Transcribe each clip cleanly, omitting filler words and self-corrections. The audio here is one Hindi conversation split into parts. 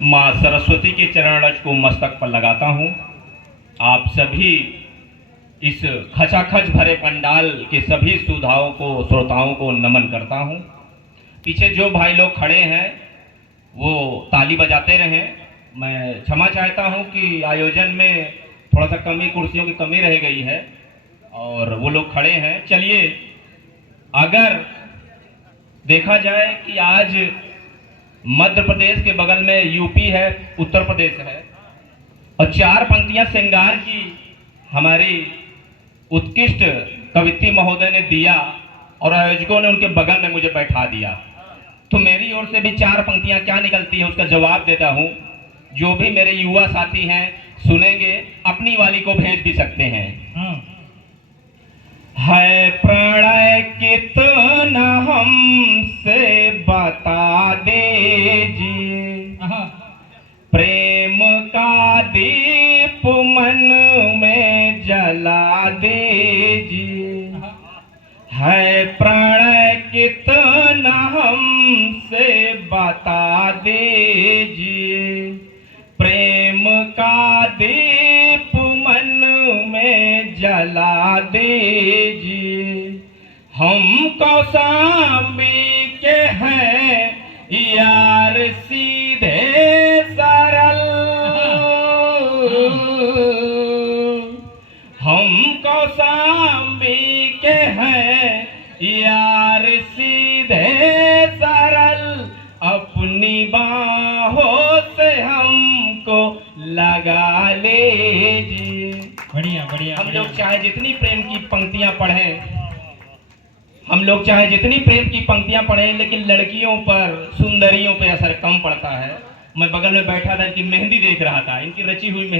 माँ सरस्वती के चरण रज को मस्तक पर लगाता हूँ। आप सभी इस खचाखच भरे पंडाल के सभी सुधाओं को, श्रोताओं को नमन करता हूँ। पीछे जो भाई लोग खड़े हैं वो ताली बजाते रहें। मैं क्षमा चाहता हूँ कि आयोजन में थोड़ा सा कमी, कुर्सियों की कमी रह गई है और वो लोग खड़े हैं। चलिए, अगर देखा जाए कि आज मध्य प्रदेश के बगल में यूपी है, उत्तर प्रदेश है, और चार पंक्तियां श्रृंगार की हमारी उत्कृष्ट कवित्री महोदय ने दिया और आयोजकों ने उनके बगल में मुझे बैठा दिया, तो मेरी ओर से भी चार पंक्तियां क्या निकलती है उसका जवाब देता हूं। जो भी मेरे युवा साथी हैं सुनेंगे, अपनी वाली को भेज भी सकते हैं। है प्रणय कितना हमसे बता दीजिए, प्रेम का दीप मन में जला दीजिए। है प्रणय कितना हमसे बता दीजिए, प्रेम का दीप मन में जला दीजिए। हम कौशाम्बी के हैं यार सीधे सरल, हम कौशाम्बी के हैं यार सीधे सरल। अपनी बाहों से हमको लगा लीजिए। बढ़िया बढ़िया। हम लोग चाहे जितनी प्रेम की पंक्तियां पढ़ें, हम लोग चाहे जितनी प्रेम की पंक्तियां पढ़ें, लेकिन लड़कियों पर, सुंदरियों पर असर कम पड़ता है। मैं बगल में बैठा था, इनकी मेहंदी देख रहा था, इनकी रची हुई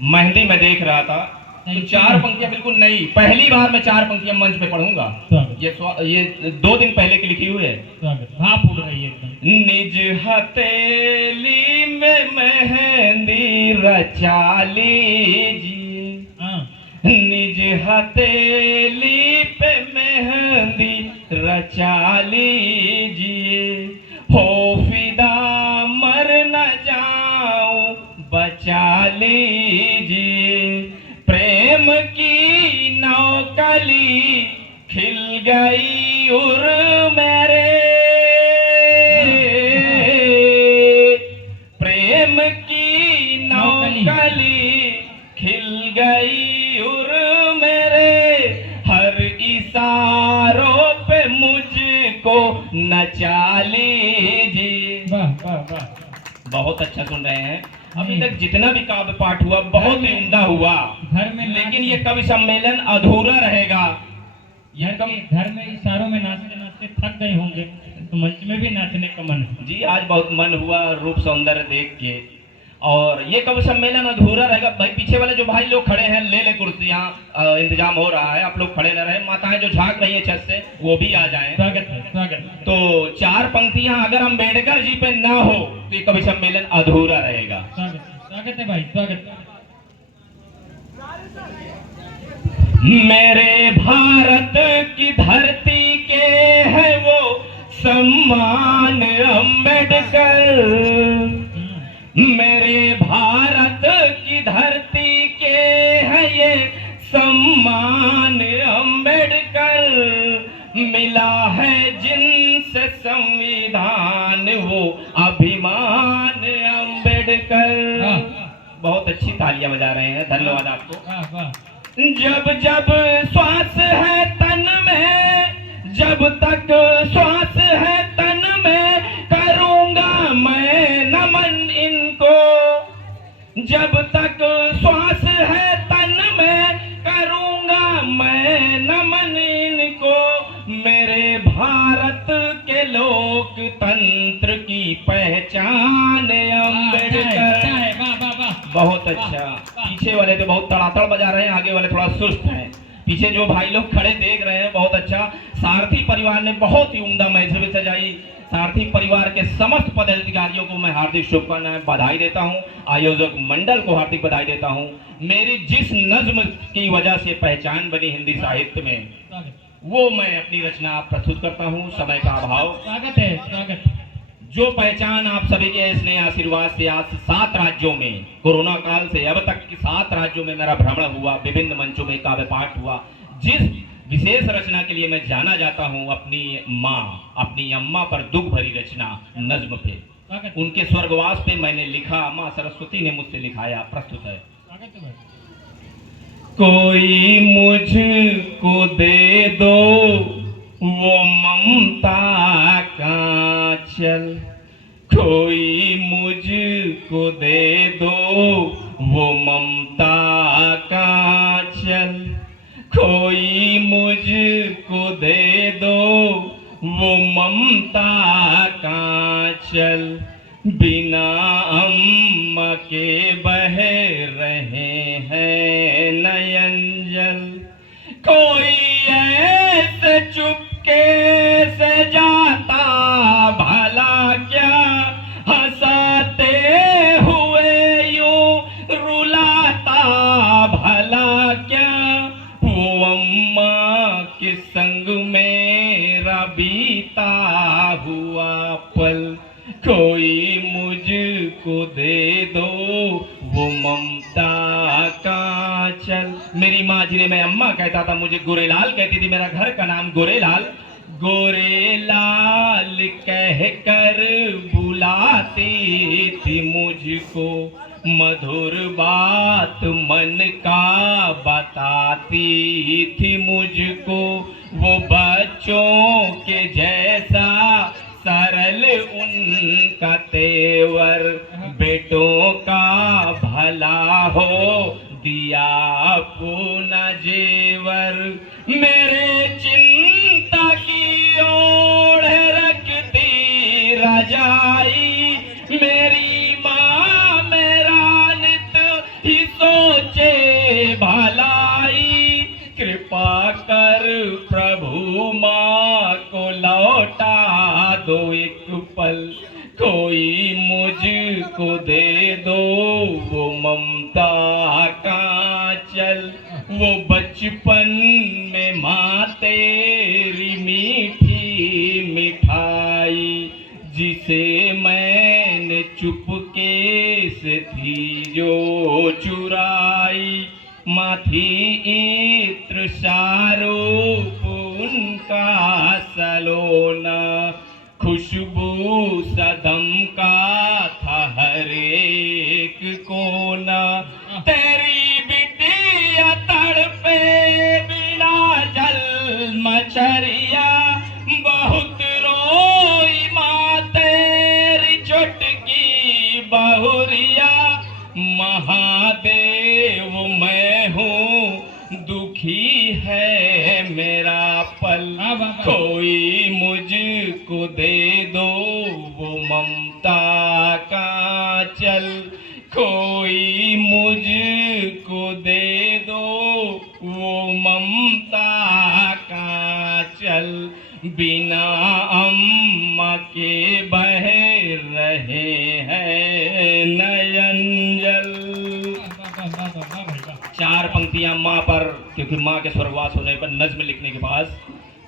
मेहंदी मैं देख रहा था। तो चार पंक्तियां बिल्कुल नई, पहली बार मैं चार पंक्तियां मंच पे पढ़ूंगा। ये 2 दिन पहले की लिखी हुई है। भाप उड़ रही है एकदम। निज हथेली में मेहंदी रचा लीजिए, निज हथेली पे मेहंदी रचा लीजिए। हो फिदा मर न जाऊं बचा लीजिए। प्रेम की नौकली खिल गई उर मेरे, प्रेम की नौकली खिल गई उर मेरे। हर इशारों पे मुझको नचा लीजिए। वाह वाह वाह, बहुत अच्छा सुन रहे हैं। अभी तक जितना भी काव्य पाठ हुआ बहुत ही उम्दा हुआ, घर में लेकिन ये कवि सम्मेलन अधूरा रहेगा। यह घर में इशारों में नाचते नाचते थक गए होंगे, तो मंच में भी नाचने का मन है। जी, आज बहुत मन हुआ रूप सौंदर्य देख के, और ये कवि सम्मेलन अधूरा रहेगा। भाई पीछे वाले जो भाई लोग खड़े हैं ले ले कुर्सियां, इंतजाम हो रहा है, आप लोग खड़े न रहे। माताएं जो झांक रही है छत से वो भी आ जाएं। स्वागत है, स्वागत है। तो चार पंक्तियां अगर अम्बेडकर जी पे ना हो तो ये कवि सम्मेलन अधूरा रहेगा। स्वागत है भाई, स्वागत है। मेरे भारत की धरती के है वो सम्मान अम्बेडकर, मेरे भारत की धरती के है ये सम्मान अम्बेडकर। मिला है जिनसे संविधान वो अभिमान अम्बेडकर। बहुत अच्छी तालियां बजा रहे हैं, धन्यवाद आपको। जब जब श्वास है तन में, जब तक श्वास है तन में, करूंगा मैं नमन इनको। जब तक श्वास है तन में, करूंगा मैं नमन इनको। मेरे भारत के लोकतंत्र की पहचान अम्बेडकर। बहुत अच्छा। पीछे वाले तो बहुत तड़ातड़ बजा रहे हैं, आगे वाले थोड़ा सुस्त हैं। पीछे जो भाई लोग खड़े देख रहे हैं, बहुत अच्छा। सारथी परिवार ने बहुत ही उम्दा महफिल सजाई। सारथी परिवार के समस्त पदाधिकारियों को मैं हार्दिक शुभकामनाएं, बधाई देता हूं। आयोजक मंडल को हार्दिक बधाई देता हूं। मेरी जिस नज्म की वजह से पहचान बनी हिंदी साहित्य में, वो मैं अपनी रचना प्रस्तुत करता हूं। समय का अभाव। स्वागत है, स्वागत। जो पहचान आप सभी के स्नेह आशीर्वाद से आज 7 राज्यों में कोरोना काल से अब तक की 7 राज्यों में मेरा भ्रमण हुआ, विभिन्न मंचों में काव्य पाठ हुआ। जिस विशेष रचना के लिए मैं जाना जाता हूँ, अपनी माँ, अपनी अम्मा पर दुख भरी रचना नज्म पे, उनके स्वर्गवास पे मैंने लिखा, माँ सरस्वती ने मुझसे लिखाया, प्रस्तुत है। कोई मुझको दे दो वो ममता का चल, कोई मुझको दे दो वो ममता का चल, कोई मुझको दे दो वो ममता का चल, बिना अम्मा के बह रहे हैं नयन जल, कोई ऐसे चुपके से जाता भला क्या, हंसाते हुए यूं रुलाता भला क्या, वो अम्मा के संग मेरा बीता हुआ पल, कोई मुझको दे दो वो ममता का चल। मेरी माँ, जिन्हें मैं अम्मा कहता था, मुझे गोरेलाल कहती थी, मेरा घर का नाम गोरेलाल, गोरेलाल कह कर बुलाती थी मुझको, मधुर बात मन का बताती थी मुझको, वो बच्चों के जैसा सरल उनका तेवर, बेटों का भला हो दिया पूना जेवर, मेरे चिंता की ओढ़ रखती रजाई, मेरी माँ मेरा नित ही सोचे भलाई, कृपा कर प्रभु माँ को लौटा दो एक पल, कोई मुझको दे दो वो ममता का चल, वो बचपन में माँ तेरी मीठी मिठाई, जिसे मैंने चुपके से थी जो चुराई, माँ थी इत्र शारूप उनका सलोना, खुशबू सदम का था हर एक कोना, तेरी बिटिया तड़पे बिना जल मछरिया, बहुत रोई माँ तेरी चुटकी बहुरिया, महादेव मैं हूँ दुखी है मेरा पल, कोई मुझको दे दो वो ममता का चल, कोई मुझको दे दो वो ममता का चल, बिना अम्मा के बह रहे हैं नयन जल। 4 पंक्तियां माँ पर, क्योंकि माँ के स्वर्गवास होने पर नज्म लिखने के बाद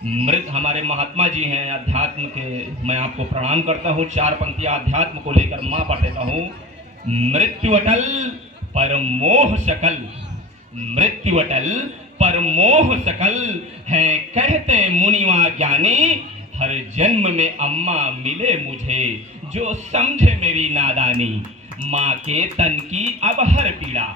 मृत हमारे महात्मा जी हैं अध्यात्म के, मैं आपको प्रणाम करता हूँ। 4 पंक्तियां अध्यात्म को लेकर माँ पढ़ देता हूँ। मृत्यु अटल पर मोह सकल, मृत्यु अटल पर मोह सकल है कहते मुनिवा ज्ञानी, हर जन्म में अम्मा मिले मुझे जो समझे मेरी नादानी, माँ के तन की अब हर पीड़ा,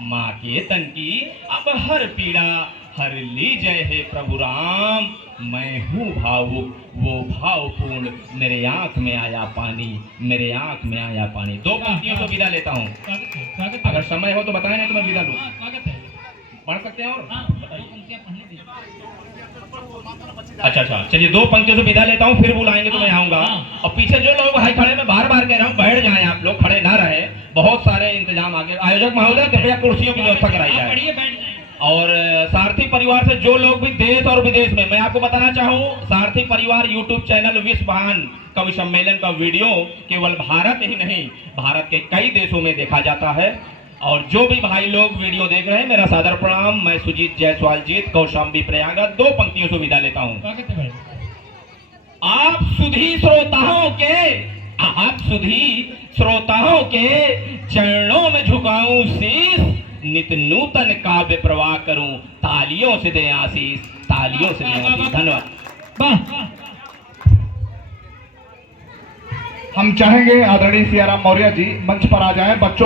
माँ के तन की अब हर पीड़ा हर लीजय है प्रभु राम, मैं हूँ भावुक वो भावपूर्ण, मेरे आंख में आया पानी, मेरे आंख में आया पानी। 2 पंक्तियों को विदा लेता हूँ, अगर समय हो तो बताएं, नहीं तो मैं विदा लूँ। पढ़ सकते हैं और अच्छा, चलिए 2 पंक्तियों से विदा लेता हूँ, फिर बुलाएंगे तो मैं आऊंगा। और पीछे जो लोग है खड़े, मैं बार बार कह रहा हूँ बैठ जाएं आप लोग, खड़े ना रहे, बहुत सारे इंतजाम आगे। आयोजक महोदय कृपया कुर्सियों की व्यवस्था कराई जाए। और सारथी परिवार से जो लोग भी देश और विदेश में, मैं आपको बताना चाहूँ, सारथी परिवार यूट्यूब चैनल विश्व वाहन कवि सम्मेलन का वीडियो केवल भारत ही नहीं, भारत के कई देशों में देखा जाता है। और जो भी भाई लोग वीडियो देख रहे हैं, मेरा सादर प्रणाम। मैं सुजीत जायसवाल जीत, कौशाम्बी प्रयागराज। 2 पंक्तियों से विदा लेता हूँ। आप सुधी श्रोताओं के आप सुधी श्रोताओं के चरणों में झुकाऊं शीश, नित नूतन काव्य प्रवाह करूं, तालियों से दे आशीष, तालियों से दे आशीष। धन्यवाद। वाह। हम चाहेंगे आदरणीय सियाराम मौर्य जी मंच पर आ जाएं। बच्चों